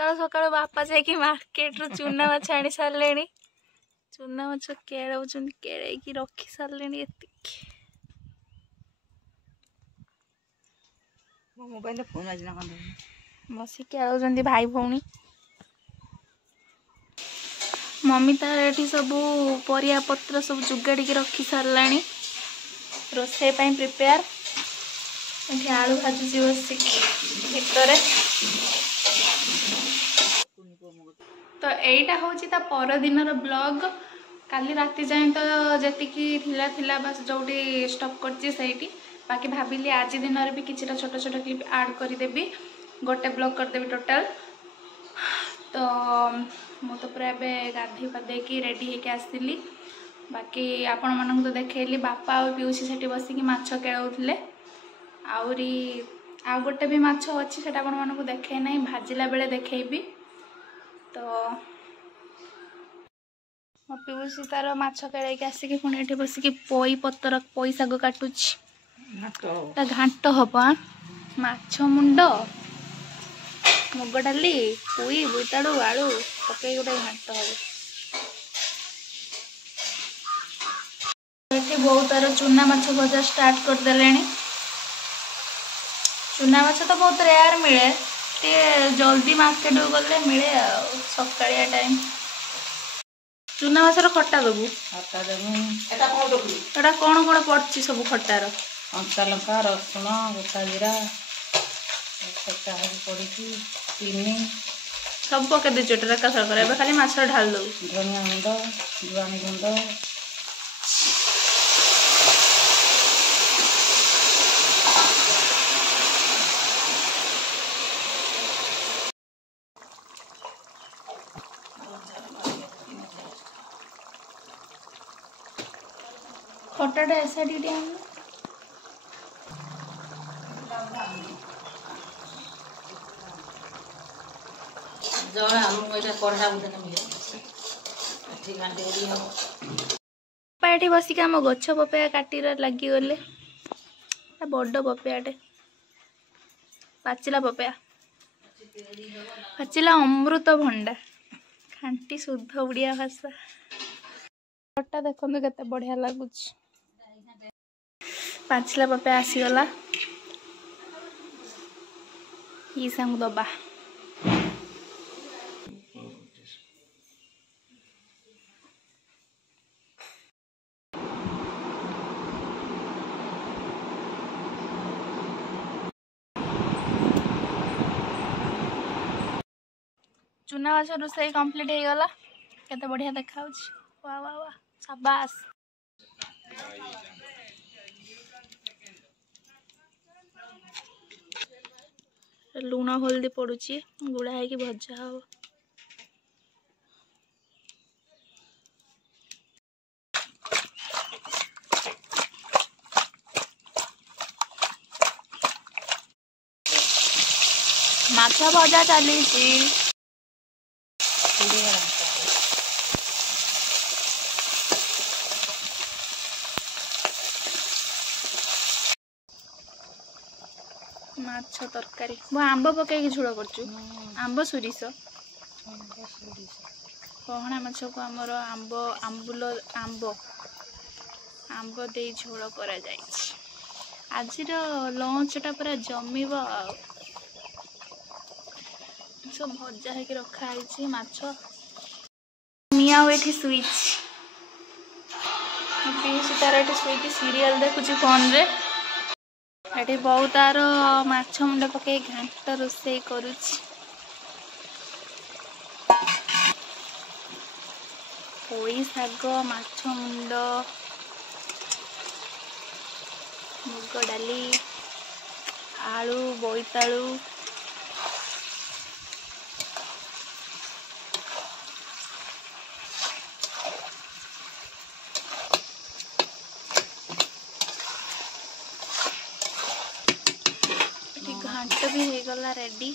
सकाल सकाल बापा जाकि मार्केट रू चूना माछ आनी सारे चूना माछ केड़े रखी सारे मोबाइल फोन आज ना बसिक आलुचंदी भाई भौणी मम्मी तार ये सब परिया पत्र सब जुगाड़ी रखी सारा रोसे प्रिपेयर ये आलू भाजुची बसिक भितर तो यहीटा हूँ पर दिन ब्लॉग काली राति जाए तो जी थिला बस जो स्टॉप कर बाकी भाविली आज दिन में भी किसी छोट छोट क्लिप ऐड करदेवी गोटे ब्लॉग करदेवी टोटाल तो मु तो पूरा गाधे पाधे रेडी होके आसली बाकी आपण मानक तो देखली बापा और पीयूसी से बसिकी माछ केलौले आउरी आ गोटे भी माछ अच्छी से आपण मानक देखे ना भाजिला बेले देखी तो मो पीयूसी तार माछ केड़े आसिकी पुणी ये बसिकी पई पतर पई साग काटुची घाट हम माछ मुंड मुग डाली पुई बोईताड़ू आलू पकई गोटे घाट हम ये बहुत तार चूना माछ भजा स्टार्ट करदे चूना माछ तो बहुत रेयर मिले जल्दी मार्केट गले मिले सकाळिया टाइम चूना माछर खट्टा देबू एटा कौन कौन पड़ची सब खट्टार कंचा लंका रसुण गोटा जीरा खट्टा पड़ी चीनी सब पके दे चोटा का कर खाली माछ ढाल दो धनिया गुंड जुआनी गुंड खट्टाटा ऐसा डी पाटी बसिक आम गछ पपया काटी लगिगले बड़ पपयाटे पाचिला पपया पाचिला अमृत भंडा खांटी शुद्ध ओडिया भाषा खट्टा देखो केते बढ़िया लगुच पाचिला पपया आसीगला ये संग दबा चूना माछ रोसई कंप्लीट हो गला केते बढ़िया देखा वाह वाह वाह शाबाश लुण हल्दी पड़ुची गुड़ा है कि भजा हम माछ भजा चली माछ तरकारी वो आंब पकई झोल कर आंब सोरिष पहना माछ को आमर आंब आंबुल आंब आंब दे झोल कर आज लंचटा पूरा जमीब सब भजा है रखाई माछ मिया ये स्विच पीसी तार ये स्विच सीरियल देखुची फोन रे ये बहुत तार माछ मुंड पकई घाट रोसे करुची पोई साग माछ मुंड मुग डाली आलू बोईतालू घाट भी हो गला रेडी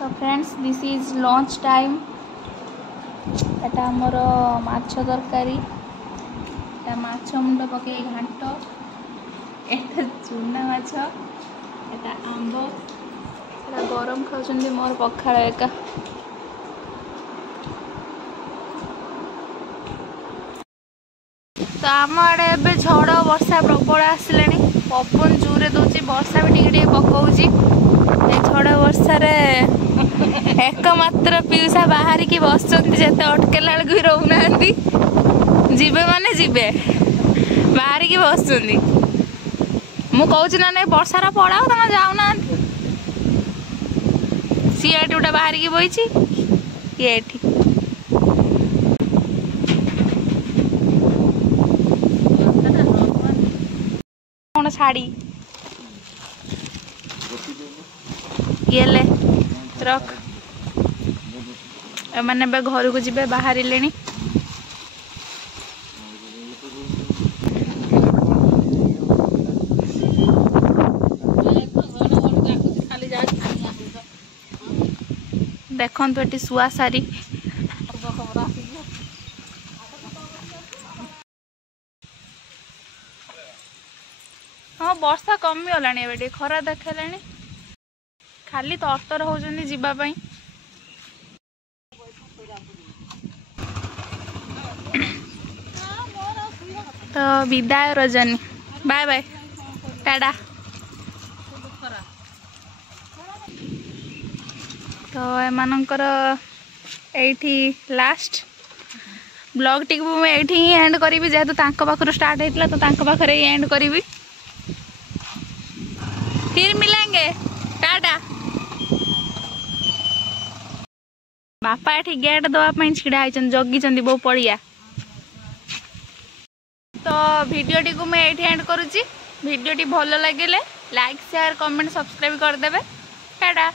तो friends this is lunch time एटा हमर माछ तरकारी एटा माछ मुंड पकई घाट एटा चूना माछ एटा आंब एटा गरम खाउछन्ती मोर पखाळ एका तो आम आड़े एबे झड़ वर्षा प्रबल आसले पवन जोरे दूसरी वर्षा भी टिके पकाउची झड़ वर्षार एकमात्र पिउसा बाहर की बसचंती जेते अटकेला बेलू भी रोना जीवे माने जीवे बाहर की बसचंती मु कहूँ ना नहीं वर्षार पड़ाओ तुम जाऊना सी एटी गोटे बाहर की बही ये कौन शाड़ी ये ले रख मैंने घर को जीवे बाहर देखन तो शुआ सारी हाँ वर्षा कमी गलानी ए खरा देखला खाली तरतर होउछन्ती जीवाई तो विदाय रजनी बाय बाय टाटा। तो एमानकर एठी लास्ट ब्लॉग टी मुझे ही एंड करी जेहेतु तांको पाखरु स्टार्ट होता तो तांको पाखरे ही एंड करी फिर मिलेंगे टाटा। बापा ये गेट दवाई छिड़ा जगी बो पड़िया तो वीडियोटी को मैं ये एंड करुच्ची वीडियोटी भल लगे लाइक शेयर कमेंट सब्सक्राइब करदे टाटा।